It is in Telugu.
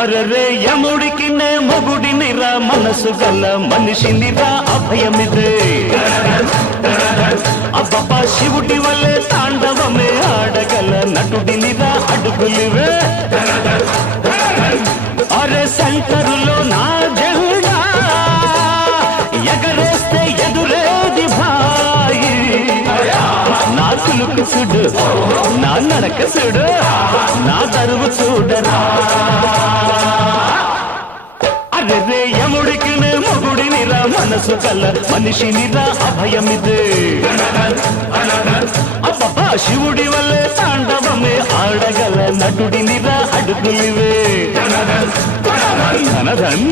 అరరే యముడికి నే మొగుడినిరా మనసు గల మనిషినిరా అభయమిదే అబ్బబ్బా శివుడి వల్లే తాండవమే ఆడగల నటుడినిరా అడుగులివే అరే శంకరులో నా జెండా ఎగరేస్తే ఎదురేది భాయి నా కులుకు చూడు నా నడక చూడు నా తరువు చూడరా అరే యముడికి నే మొగుడినిరా మనసు కల మనిషినిరా అభయమిదే అబ్బబ్బా శివుడి వల్లే తాండవమే ఆడగల నటుడినిరా అడుగులివే ధనధన్